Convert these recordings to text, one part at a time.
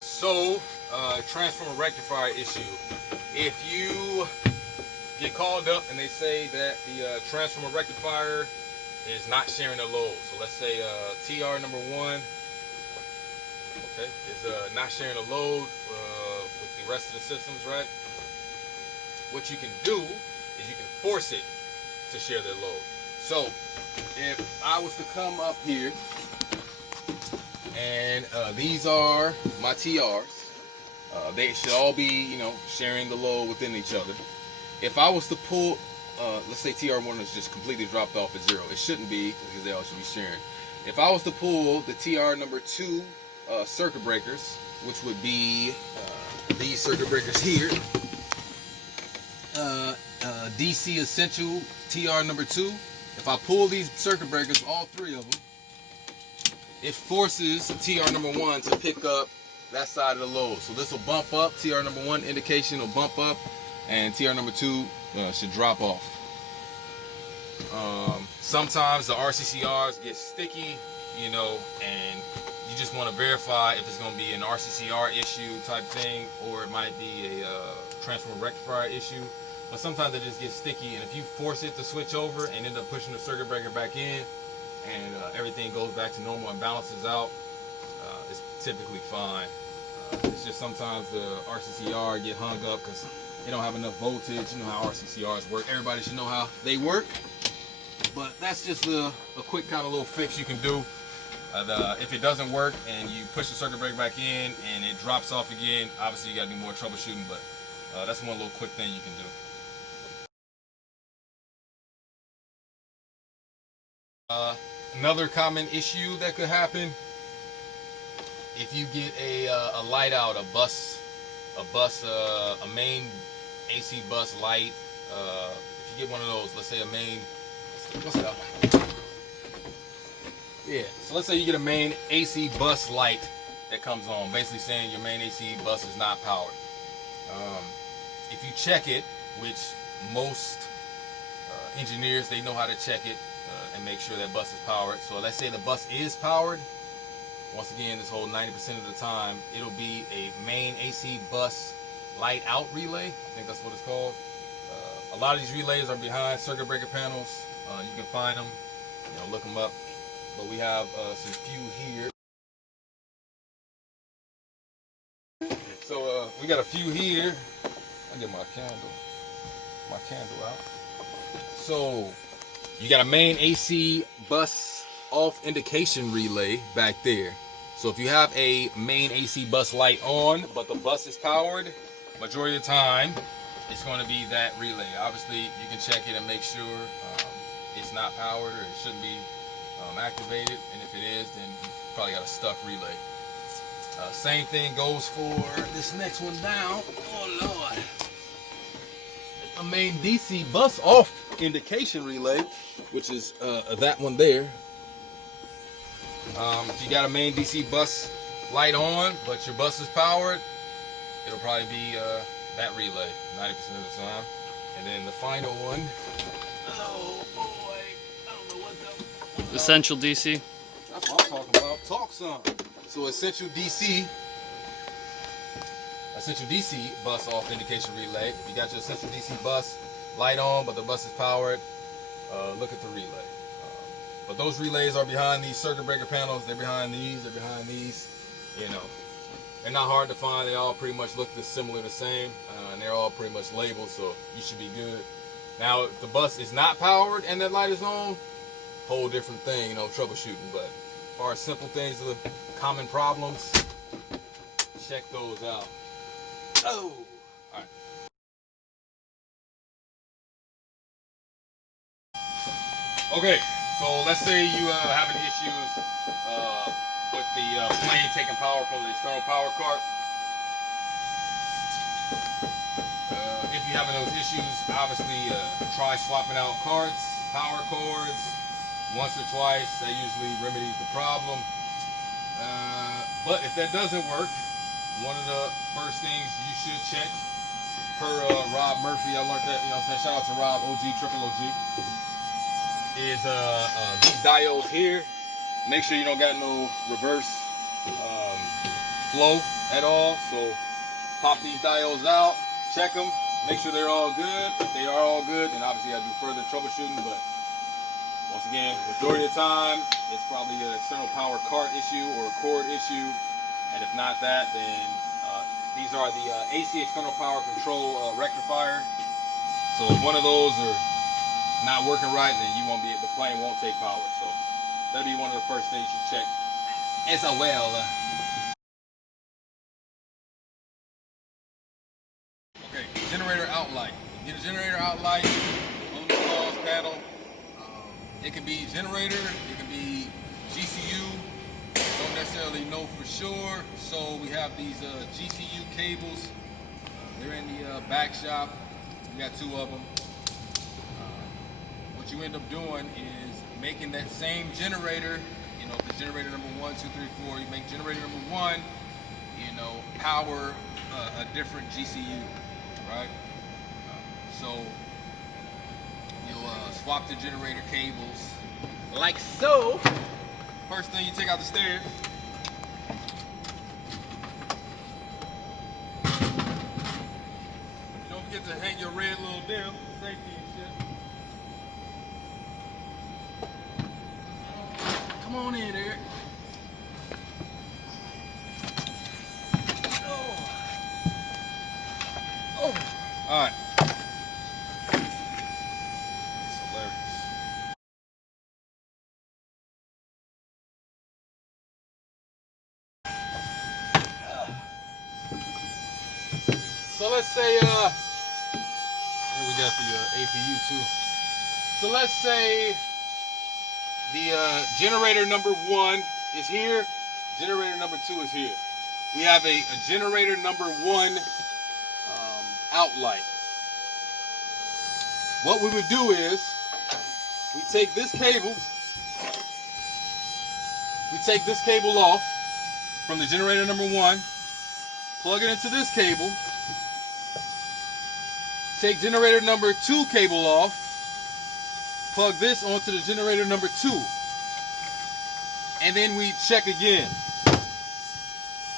So, transformer rectifier issue. If you get called up and they say that the transformer rectifier is not sharing the load, so let's say TR number 1, okay, is not sharing the load with the rest of the systems, right? What you can do is you can force it to share their load. So, if I was to come up here, and these are my TRs. They should all be, you know, sharing the load within each other. If I was to pull, let's say TR1 is just completely dropped off at 0. It shouldn't be, because they all should be sharing. If I was to pull the TR number 2 circuit breakers, which would be these circuit breakers here, DC Essential TR number 2, if I pull these circuit breakers, all 3 of them, it forces TR number 1 to pick up that side of the load. So this will bump up, TR number 1 indication will bump up, and TR number 2 should drop off. Sometimes the RCCRs get sticky, you know, and you just want to verify if it's going to be an RCCR issue type thing, or it might be a transformer rectifier issue. But sometimes they just get sticky, and if you force it to switch over and end up pushing the circuit breaker back in, and everything goes back to normal and balances out, it's typically fine. It's just sometimes the RCCR get hung up because they don't have enough voltage. You know how RCCRs work. Everybody should know how they work. But that's just a quick kind of little fix you can do. If it doesn't work and you push the circuit breaker back in and it drops off again, obviously you got to do more troubleshooting, but that's one little quick thing you can do. Another common issue that could happen, if you get a light out, a main AC bus light, if you get one of those, let's say a main, what's that one? Yeah, so let's say you get a main AC bus light that comes on, basically saying your main AC bus is not powered. If you check it, which most engineers, they know how to check it and make sure that bus is powered. So let's say the bus is powered. Once again, this whole 90% of the time, it'll be a main AC bus light out relay. I think that's what it's called. A lot of these relays are behind circuit breaker panels. You can find them, you know, look them up. But we have some few here. So we got a few here. I'll get my candle out. So you got a main AC bus off indication relay back there. So if you have a main AC bus light on, but the bus is powered, majority of the time, it's going to be that relay. Obviously, you can check it and make sure it's not powered or it shouldn't be activated. And if it is, then you probably got a stuck relay. Same thing goes for this next one down. Oh Lord. A main DC bus off indication relay, which is that one there. If you got a main DC bus light on, but your bus is powered, it'll probably be that relay 90% of the time. And then the final one, oh boy, I don't know what the Essential DC. That's what I'm talking about. Talk some. So essential DC bus off indication relay. If you got your essential DC bus light on, but the bus is powered, look at the relay. But those relays are behind these circuit breaker panels. They're behind these. They're behind these. You know, they're not hard to find. They all pretty much look similar, the same, and they're all pretty much labeled, so you should be good. Now, if the bus is not powered and that light is on, whole different thing, you know, troubleshooting. But as far as simple things, the common problems, check those out. Oh, all right. Okay, so let's say you having issues with the plane taking power from the external power cart. If you're having those issues, obviously try swapping out carts, power cords, once or twice. That usually remedies the problem. But if that doesn't work, one of the first things you should check, per Rob Murphy, I learned that, you know what I'm saying, shout out to Rob, OG, triple OG, is these diodes here. Make sure you don't got no reverse flow at all. So pop these diodes out, check them, make sure they're all good. If they are all good, then obviously I do further troubleshooting. But once again, majority of the time, it's probably an external power cart issue or a cord issue. And if not that, then these are the AC external power control rectifier. So if one of those are not working right, then you won't be, the plane won't take power. So that'll be one of the first things you check as well. Okay, generator outlight. Get a generator outlight on the pause panel. It can be generator, it can be GCU. Don't necessarily know for sure. So we have these GCU cables. They're in the back shop. We got 2 of them. What you end up doing is making that same generator, you know, if it's generator number 1, 2, 3, 4, you make generator number 1, you know, power a different GCU, right? So you'll swap the generator cables like so. First thing, you take out the stairs. Don't forget to hang your red little deal, safety and shit. Come on in, Eric. Oh. Oh. All right. It's hilarious. So let's say, here we got the APU too. So let's say the generator number 1 is here, generator number 2 is here. We have a generator number 1 outlight. What we would do is, we take this cable off from the generator number 1, plug it into this cable, take generator number 2 cable off, plug this onto the generator number 2, and then we check again.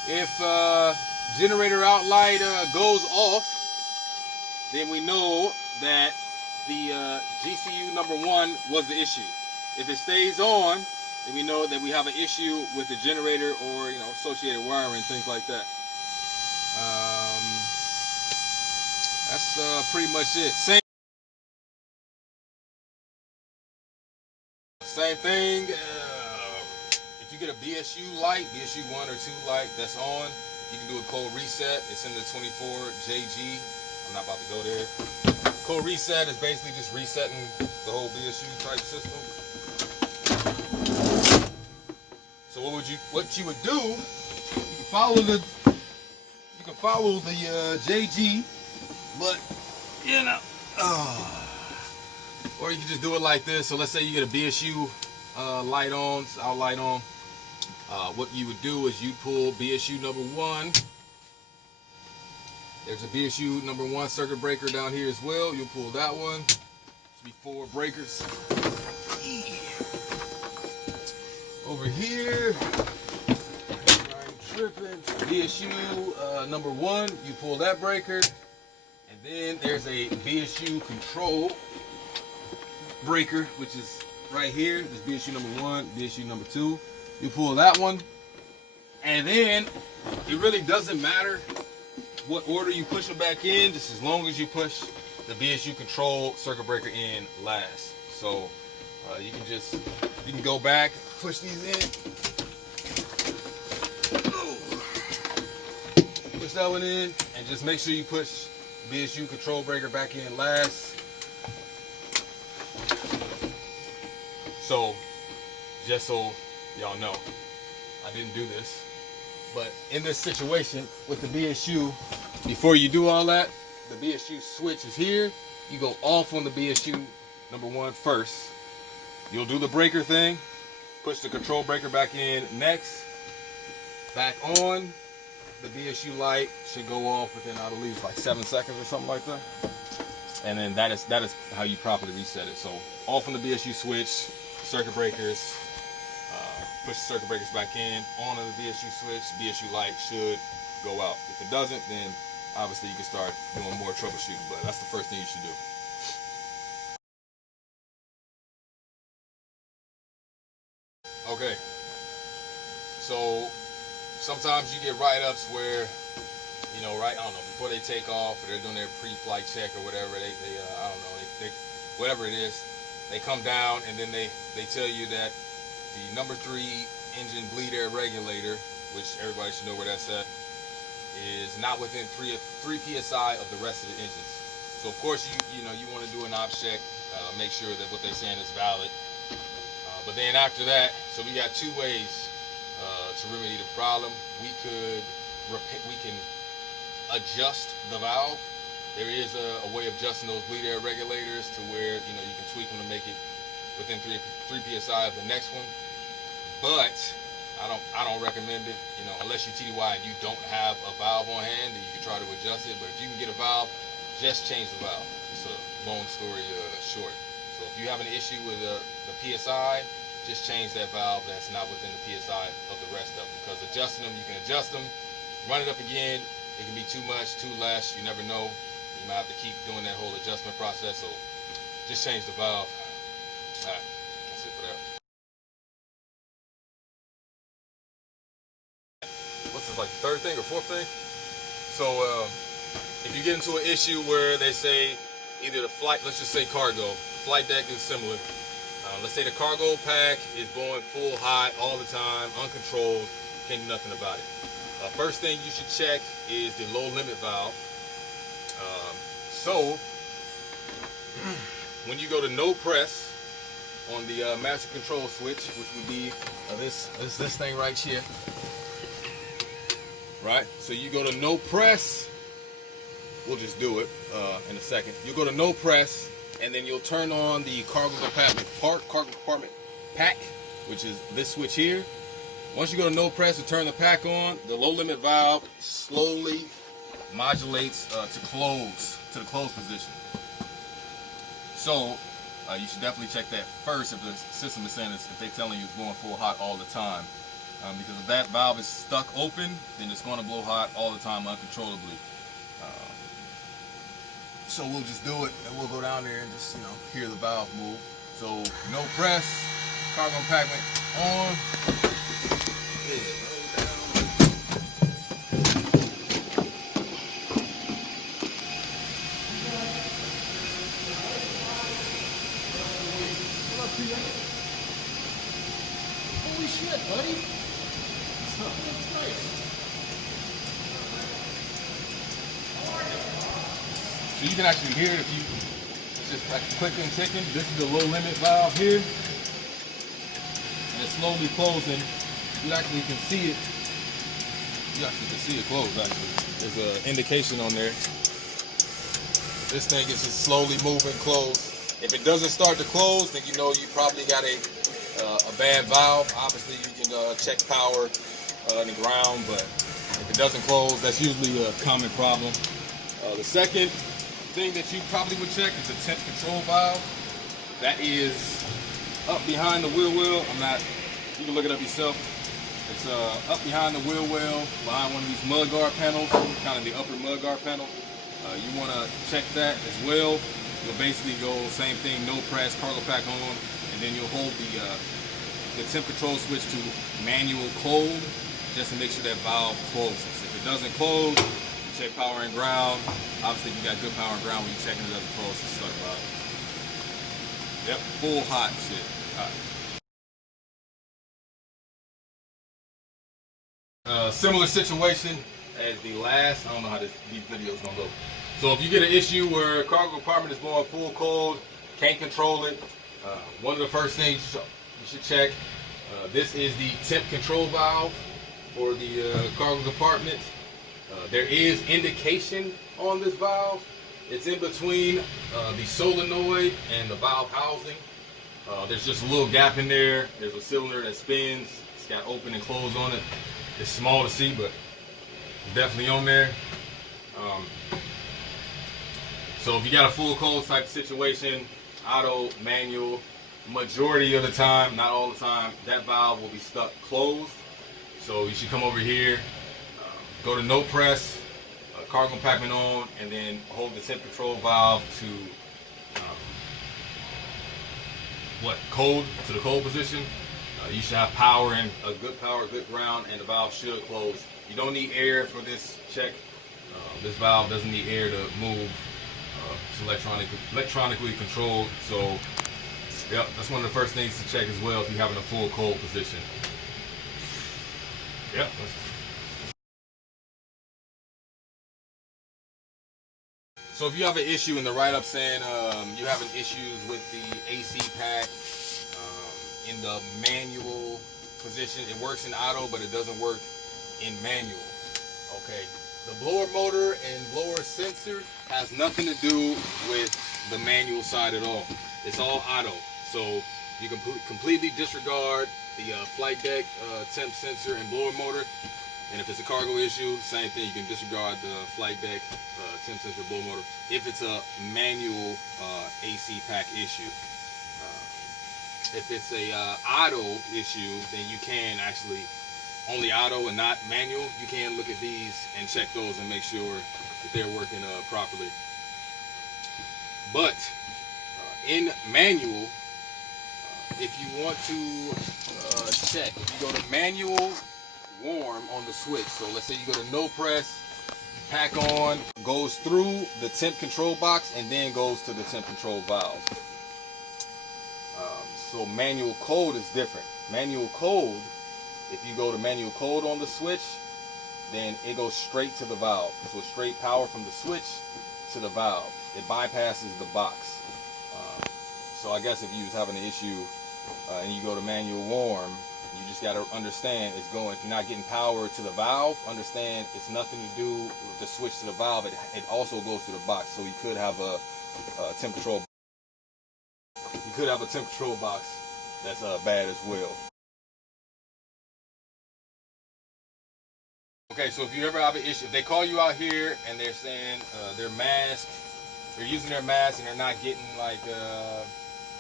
If generator outlight goes off, then we know that the GCU number 1 was the issue. If it stays on, then we know that we have an issue with the generator or, you know, associated wiring, things like that. That's pretty much it. Same thing. If you get a BSU light, BSU 1 or 2 light that's on, you can do a code reset. It's in the 24JG. I'm not about to go there. Code reset is basically just resetting the whole BSU type system. So what you would do? You can follow the JG, but you know, or you can just do it like this. So let's say you get a BSU light on, outlight on. What you would do is you pull BSU number 1. There's a BSU number 1 circuit breaker down here as well. You'll pull that one. Should be 4 breakers. Over here, I'm tripping. BSU number 1, you pull that breaker. And then there's a BSU control breaker, which is right here. There's BSU number 1, BSU number 2. You pull that one. And then it really doesn't matter what order you push them back in, just as long as you push the BSU control circuit breaker in last. So you can go back, push these in. Stelling in, and just make sure you push BSU control breaker back in last. So, just so y'all know, I didn't do this, but in this situation with the BSU, before you do all that, the BSU switch is here. You go off on the BSU number 1 first. You'll do the breaker thing, push the control breaker back in next, back on. The BSU light should go off within, I believe, like 7 seconds or something like that. And then that is how you properly reset it. So off on the BSU switch, circuit breakers, push the circuit breakers back in, on the BSU switch, BSU light should go out. If it doesn't, then obviously you can start doing more troubleshooting, but that's the first thing you should do. Okay, so sometimes you get write-ups where, you know, right, I don't know, before they take off, or they're doing their pre-flight check or whatever, I don't know, they whatever it is, they come down and then they tell you that the number 3 engine bleed air regulator, which everybody should know where that's at, is not within 3 psi of the rest of the engines. So of course you want to do an ops check, make sure that what they're saying is valid. But then after that, so we got 2 ways to remedy the problem. We can adjust the valve. There is a way of adjusting those bleed air regulators to where you can tweak them to make it within 3 psi of the next one. But I don't recommend it, unless you TDY and you don't have a valve on hand, then you can try to adjust it. But if you can get a valve, just change the valve. It's a long story short. So if you have an issue with the PSI, just change that valve that's not within the PSI of the rest of them. Because adjusting them, you can adjust them, run it up again. It can be too much, too less. You never know. You might have to keep doing that whole adjustment process. So just change the valve. All right, that's it for that. What's this, like the 3rd thing or 4th thing? So if you get into an issue where they say either the flight, let's just say cargo, flight deck is similar. Let's say the cargo pack is blowing full hot all the time, uncontrolled, can't do nothing about it. First thing you should check is the low limit valve. So when you go to no press on the master control switch, which would be this thing right here, right? So you go to no press. We'll just do it in a second. You'll go to no press, and then you'll turn on the cargo compartment pack, which is this switch here. Once you go to no press and turn the pack on, the low limit valve slowly modulates to the close position. So you should definitely check that first if the system is saying if they're telling you it's blowing full hot all the time. Because if that valve is stuck open, then it's going to blow hot all the time uncontrollably. So we'll just do it, and we'll go down there and just hear the valve move. So no press, cargo compartment on. Yeah, holy shit, buddy! That's nice. So you can actually hear it if you just like clicking, ticking. This is the low limit valve here, and it's slowly closing. You actually can see it. You actually can see it close. Actually, there's an indication on there. This thing is just slowly moving close. If it doesn't start to close, then you know you probably got a bad valve. Obviously, you can check power in the ground, but if it doesn't close, that's usually a common problem. The second thing that you probably would check is the temp control valve. That is up behind the wheel well. You can look it up yourself. It's up behind the wheel well, behind one of these mud guard panels, kind of the upper mud guard panel. You want to check that as well. You'll basically go same thing, no press, cargo pack on, and then you'll hold the temp control switch to manual cold, just to make sure that valve closes. If it doesn't close, check power and ground. Obviously, if you got good power and ground, when you're checking it doesn't close, it's stuck about. Yep, full hot shit. All right. Similar situation. as the last. I don't know how these videos gonna go. So if you get an issue where cargo compartment is blowing full cold, can't control it, one of the first things you should check. This is the temp control valve for the cargo compartment. There is indication on this valve. It's in between the solenoid and the valve housing. There's just a little gap in there. There's a cylinder that spins. It's got open and close on it. It's small to see, but it's definitely on there. So if you got a full cold type situation, auto, manual, majority of the time, not all the time, that valve will be stuck closed. So you should come over here, go to no press, cargo compartment on, and then hold the temp control valve to cold, to the cold position. You should have power in, a good power, good ground, and the valve should close. You don't need air for this check. This valve doesn't need air to move. It's electronically controlled. So, yep, that's one of the first things to check as well if you're having a full cold position. Yep. So if you have an issue in the write-up saying you're having issues with the AC pack in the manual position, it works in auto, but it doesn't work in manual. Okay, the blower motor and blower sensor has nothing to do with the manual side at all. It's all auto. So you can completely disregard the flight deck temp sensor and blower motor. And if it's a cargo issue, same thing. You can disregard the flight deck, temp sensor, blower motor. If it's a manual AC pack issue, if it's a auto issue, then you can actually only auto and not manual. You can look at these and check those and make sure that they're working properly. But in manual, if you want to check, if you go to manual warm on the switch, so let's say you go to no press, pack on, goes through the temp control box and then goes to the temp control valve. So manual cold is different. Manual cold, if you go to manual cold on the switch, then it goes straight to the valve. So straight power from the switch to the valve. It bypasses the box. So I guess if you was having an issue and you go to manual warm, you just got to understand it's going, if you're not getting power to the valve, understand it's nothing to do with the switch to the valve. It also goes to the box. So you could have a temp control. You could have a temp control box that's bad as well. Okay, so if you ever have an issue, if they call you out here and they're saying their mask, they're using their mask and they're not getting like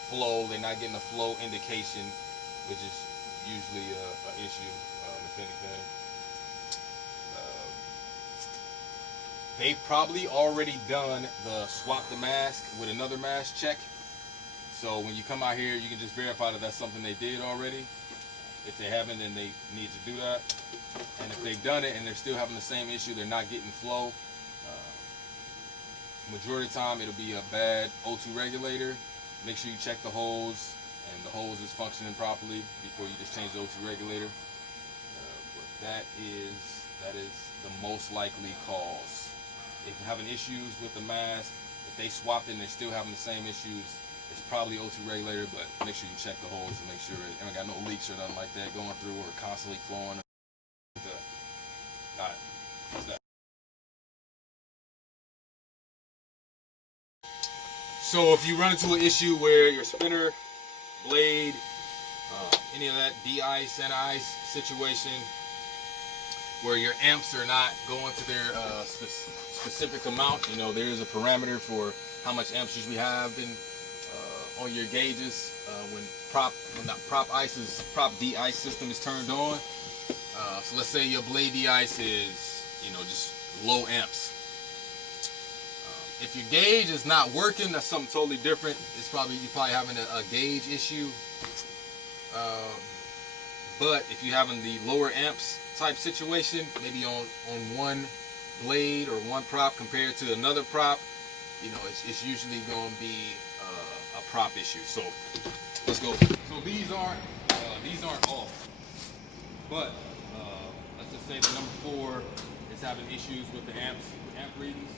flow, they're not getting a flow indication, which is usually an issue, if anything. They've probably already done the swap the mask with another mask check. So when you come out here, you can just verify that that's something they did already. If they haven't, then they need to do that. And if they've done it and they're still having the same issue, they're not getting flow, majority of the time it'll be a bad O2 regulator. Make sure you check the hose and the hose is functioning properly before you just change the O2 regulator. But that is the most likely cause. If you're having issues with the mask, if they swapped it and they're still having the same issues, it's probably O2 regulator, but make sure you check the hose and make sure it ain't got no leaks or nothing like that going through or constantly flowing. Alright, that's that. So if you run into an issue where your spinner, blade, any of that de-ice and ice situation, where your amps are not going to their specific amount, you know, there is a parameter for how much amps you usually have on your gauges when prop de-ice system is turned on. So let's say your blade de-ice is, you know, just low amps. If your gauge is not working, that's something totally different. You're probably having a gauge issue. But if you're having the lower amps type situation, maybe on one blade or one prop compared to another prop, you know, it's usually going to be a prop issue. So let's go. So these aren't off, but let's just say the number 4 is having issues with the amp readings,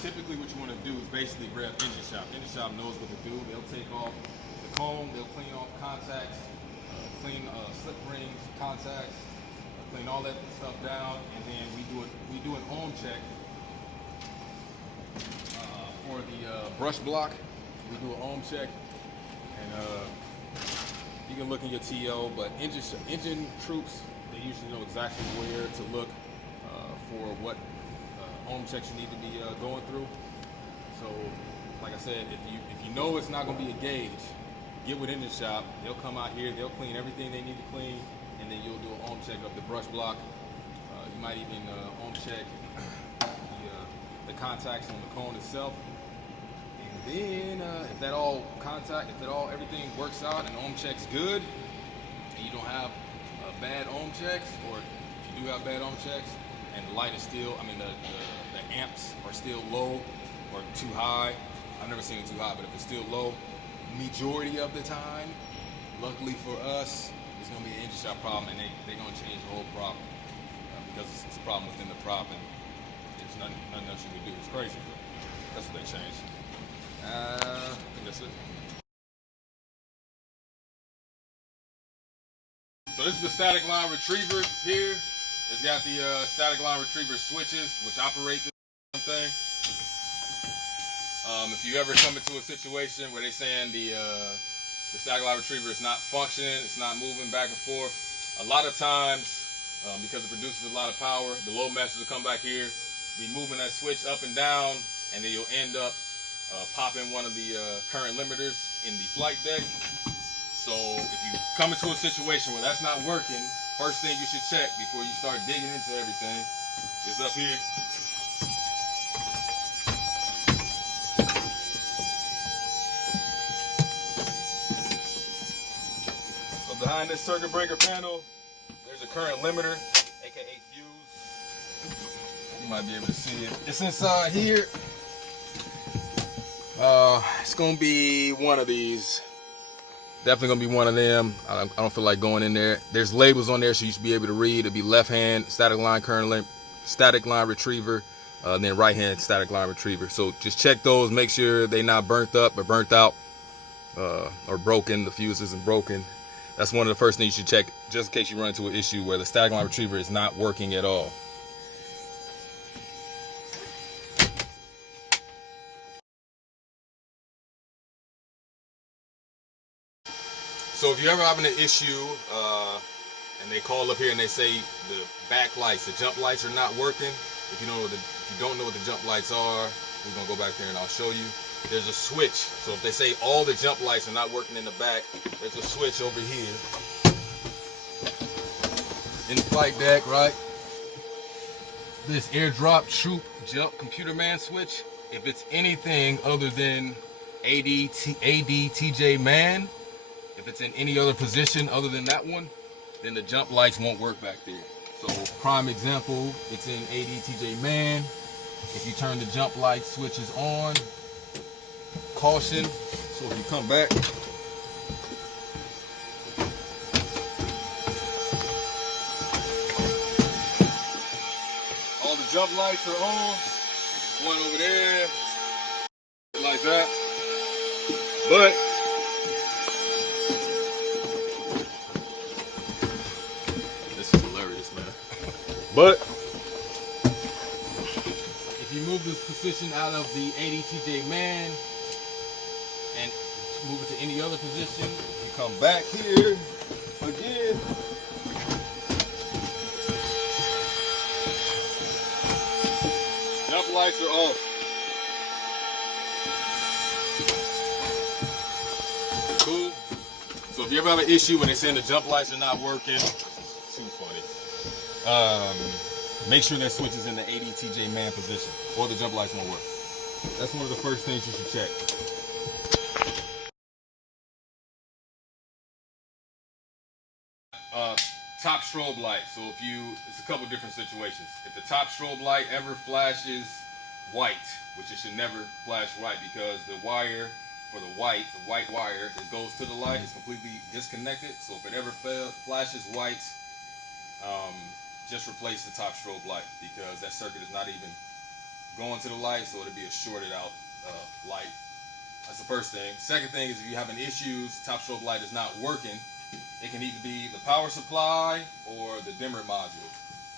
typically what you want to do is basically grab Engine Shop. Engine Shop knows what to do. They'll take off the comb, they'll clean off contacts, clean slip rings, contacts, clean all that stuff down, and then we do an ohm check for the brush block. We do an ohm check, and you can look in your TO, but engine troops, they usually know exactly where to look for what ohm checks you need to be going through. So, like I said, if you know it's not going to be a gauge, get with Engine Shop. They'll come out here, they'll clean everything they need to clean, and then you'll do an ohm check of the brush block. You might even ohm check the contacts on the cone itself. And then if everything works out and ohm check's good, and you don't have bad ohm checks, or if you do have bad ohm checks, and the light is still, the amps are still low or too high. I've never seen it too high, but if it's still low, majority of the time, luckily for us, it's gonna be an Engine Shop problem, and they're gonna change the whole prop because it's a problem within the prop, and there's nothing else you can do. It's crazy, but that's what they changed. I think that's it. So this is the static line retriever here. It's got the static line retriever switches, which operate this thing. If you ever come into a situation where they're saying the static line retriever is not functioning, it's not moving back and forth, a lot of times, because it produces a lot of power, the load masters will come back here, be moving that switch up and down, and then you'll end up popping one of the current limiters in the flight deck. So if you come into a situation where that's not working, first thing you should check before you start digging into everything is up here. So behind this circuit breaker panel, there's a current limiter, aka fuse. You might be able to see it. It's inside here. It's gonna be one of these. Definitely gonna be one of them. I don't feel like going in there. There's labels on there, so you should be able to read. It'll be left hand static line retriever, then right hand static line retriever. So just check those, make sure they're not burnt up or burnt out or broken. The fuse isn't broken. That's one of the first things you should check, just in case you run into an issue where the static line retriever is not working at all. So if you're ever having an issue and they call up here and they say the back lights, the jump lights are not working, if you don't know what the jump lights are, we're gonna go back there and I'll show you. There's a switch. So if they say all the jump lights are not working in the back, there's a switch over here in the flight deck, right? This airdrop troop jump computer man switch. If it's anything other than ADTJ man, if it's in any other position other than that one, then the jump lights won't work back there. So prime example, it's in ADTJ man. If you turn the jump light switches on, caution. So if you come back, all the jump lights are on. One over there, like that. But this is hilarious, man. But if you move this position out of the ADTJ man and move it to any other position, you come back here again. Jump lights are off. Cool. So if you ever have an issue when they're saying the jump lights are not working, too funny. Make sure that switch is in the ADTJ man position, or the jump lights won't work. That's one of the first things you should check. Top strobe light. So it's a couple different situations. If the top strobe light ever flashes white, which it should never flash white, because the wire for the white wire that goes to the light is completely disconnected. So if it ever flashes white, just replace the top strobe light, because that circuit is not even going to the light, so it'll be a shorted out light. That's the first thing. Second thing is, if you're having issues, top strobe light is not working, it can either be the power supply or the dimmer module.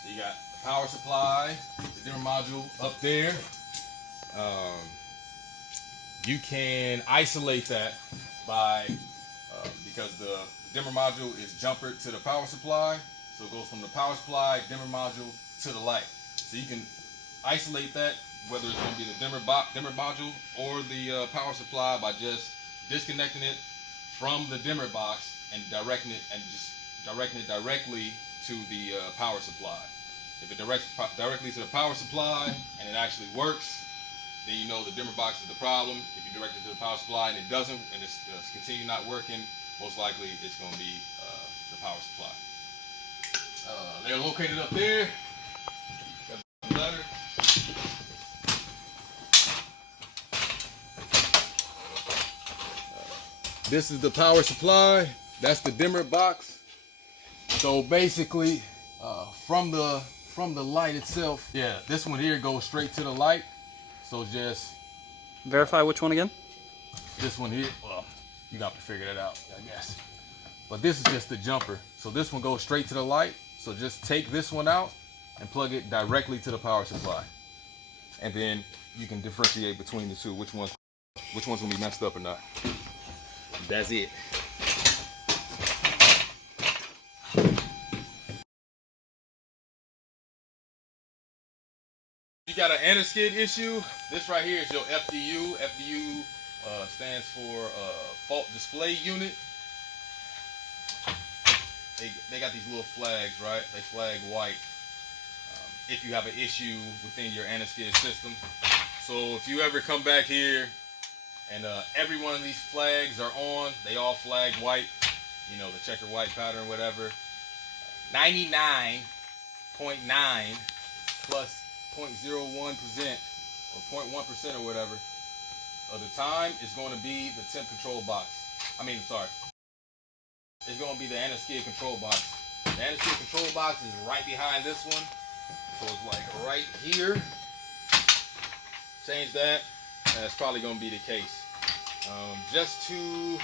So you got the power supply, the dimmer module up there. You can isolate that by, because the dimmer module is jumpered to the power supply, so it goes from the power supply, dimmer module, to the light. So you can isolate that, whether it's going to be the dimmer module or the power supply, by just disconnecting it from the dimmer box and directing it directly to the power supply. If it directs directly to the power supply and it actually works, then you know the dimmer box is the problem. If you direct it to the power supply and it doesn't, and it's continue not working, most likely it's going to be the power supply. They're located up there. Got the ladder. This is the power supply. That's the dimmer box. So basically, from the light itself, yeah, this one here goes straight to the light. So just verify which one again? This one here. Well, you got to figure that out, I guess. But this is just the jumper. So this one goes straight to the light. So just take this one out and plug it directly to the power supply, and then you can differentiate between the two, which one's gonna be messed up or not. That's it. You got an anti-skid issue. This right here is your FDU. FDU stands for fault display unit. They got these little flags, right? They flag white if you have an issue within your anti-skid system. So if you ever come back here and every one of these flags are on, they all flag white, you know, the checker white pattern, whatever. 99.9 plus 0.01% or 0.1% or whatever of the time is going to be the temp control box. It's going to be the anti-skid control box. The anti-skid control box is right behind this one. So it's like right here. Change that, and that's probably going to be the case. Just to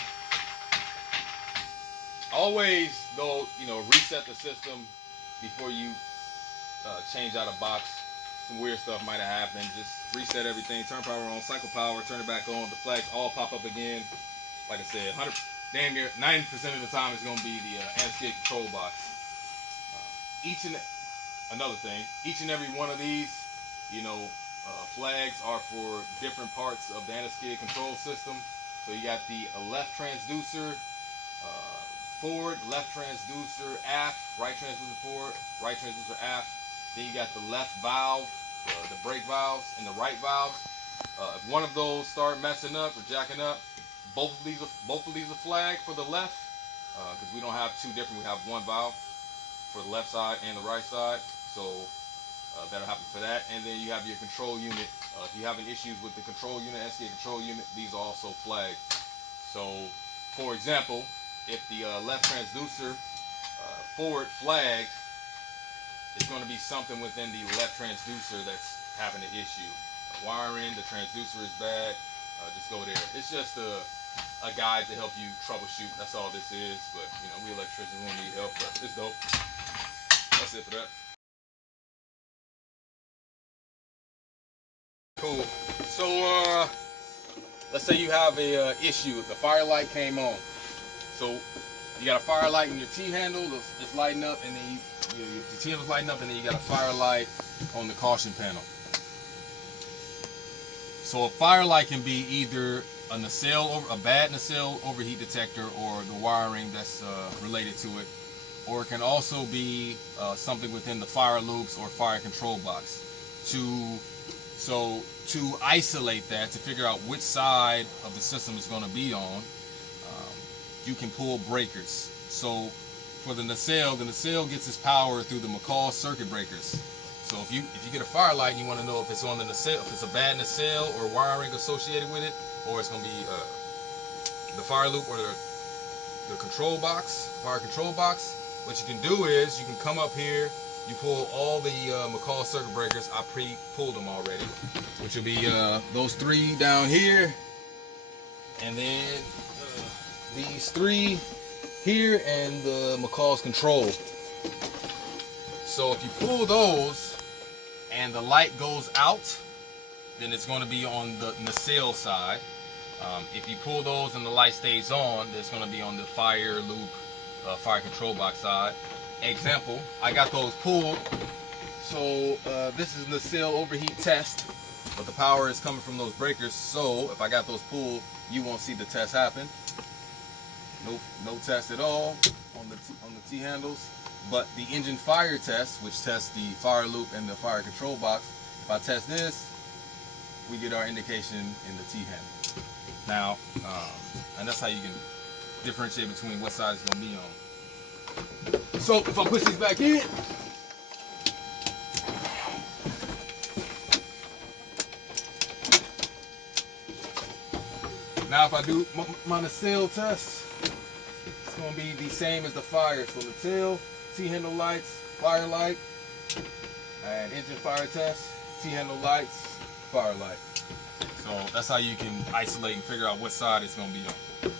always go, you know, reset the system before you change out a box. Some weird stuff might have happened. Just reset everything, turn power on, cycle power, turn it back on. The flags all pop up again. Like I said, damn near 90% of the time it's going to be the anti-skid control box. Another thing, each and every one of these, you know, flags are for different parts of the anti-skid control system. So you got the left transducer forward, left transducer aft, right transducer forward, right transducer aft. Then you got the left valve, the brake valves, and the right valves. If one of those start messing up or jacking up, both of these are flagged for the left, because we don't have two different. We have one valve for the left side and the right side. So that'll happen for that. And then you have your control unit. If you're having issues with the control unit, SCA control unit, these are also flagged. So, for example, if the left transducer forward flagged, it's going to be something within the left transducer that's having an issue. Wiring, the transducer is bad. Just go there. It's just a guide to help you troubleshoot. That's all this is. But you know, we electricians won't need help. But it's dope. That's it for that. Cool. So let's say you have a issue. The fire light came on. So you got a fire light in your T-handle. It's lighting up, and then your T-handle's lighting up, and then you got a fire light on the caution panel. So a fire light can be either a bad nacelle overheat detector, or the wiring that's related to it, or it can also be something within the fire loops or fire control box. To isolate that, to figure out which side of the system is going to be on, you can pull breakers. So for the nacelle gets its power through the McCall circuit breakers. So if you get a fire light and you want to know if it's on the nacelle, if it's a bad nacelle or wiring associated with it, or it's going to be the fire loop or the control box, fire control box, what you can do is you can come up here you pull all the McCall circuit breakers. I pre-pulled them already, which will be those 3 down here, and then these 3 here, and the McCall's control. So if you pull those and the light goes out, then it's going to be on the nacelle side. If you pull those and the light stays on, it's going to be on the fire loop, fire control box side. Example, I got those pulled. So this is nacelle overheat test, but the power is coming from those breakers. So if I got those pulled, you won't see the test happen. No test at all on the T-handles. But the engine fire test, which tests the fire loop and the fire control box, if I test this, we get our indication in the T-handle. Now, and that's how you can differentiate between what side it's going to be on. So if I push these back in, now if I do my nacelle test, it's going to be the same as the fire. So nacelle, T-handle lights, fire light, and engine fire test, T-handle lights, fire light. So that's how you can isolate and figure out what side it's going to be on.